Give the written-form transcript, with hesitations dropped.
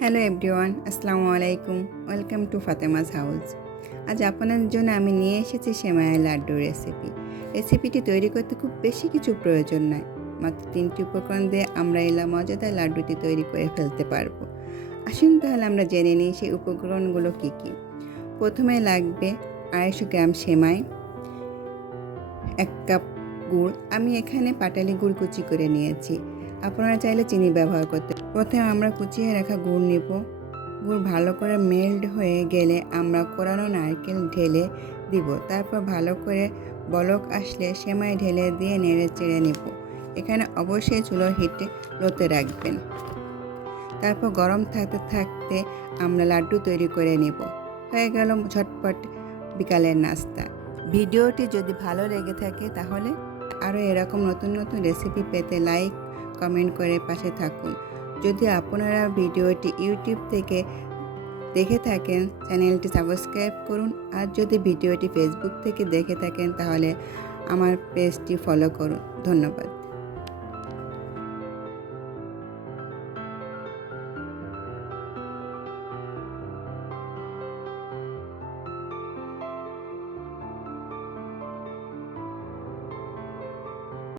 Hello everyone, আসসালামু আলাইকুম। Welcome to Fatema's house. আজ আপনাদের জন্য আমি নিয়ে এসেছি সেমাইয়ের লাড্ডু রেসিপিটি তৈরি করতে খুব বেশি কিছু প্রয়োজন নয়। মাত্র 3টি উপকরণ দিয়ে আমরা এই মজাদার লাড্ডুটি তৈরি করে ফেলতে পারবো। আসুন তাহলে আমরা জেনে নিই সেই উপকরণগুলো কী কী। প্রথমে লাগবে 250 গ্রাম সেমাই, 1 কাপ গুড়। আমি এখানে পাটালি গুড় কুচি করে নিয়েছি, আপনারা চাইলে চিনি ব্যবহার করতে। প্রথমে আমরা কুচিয়ে রাখা গুড় নেব। গুড় ভালো করে মেল্ট হয়ে গেলে আমরা কোরানো নারকেল ঢেলে দিব। তারপর ভালো করে বলক আসলে সেমাই ঢেলে দিয়ে নেড়ে চেড়ে নেব। এখানে অবশ্যই চুলোর হিটে লোতে রাখবেন। তারপর গরম থাকতে থাকতে আমরা লাড্ডু তৈরি করে নেব। হয়ে গেল ঝটপট বিকালের নাস্তা। ভিডিওটি যদি ভালো লেগে থাকে তাহলে আরও এরকম নতুন নতুন রেসিপি পেতে লাইক কমেন্ট করে পাশে থাকুন। যদি আপনারা ভিডিওটি ইউটিউব থেকে দেখে থাকেন চ্যানেলটি সাবস্ক্রাইব করুন, আর যদি ভিডিওটি ফেসবুক থেকে দেখে থাকেন তাহলে আমার পেজটি ফলো করুন। ধন্যবাদ।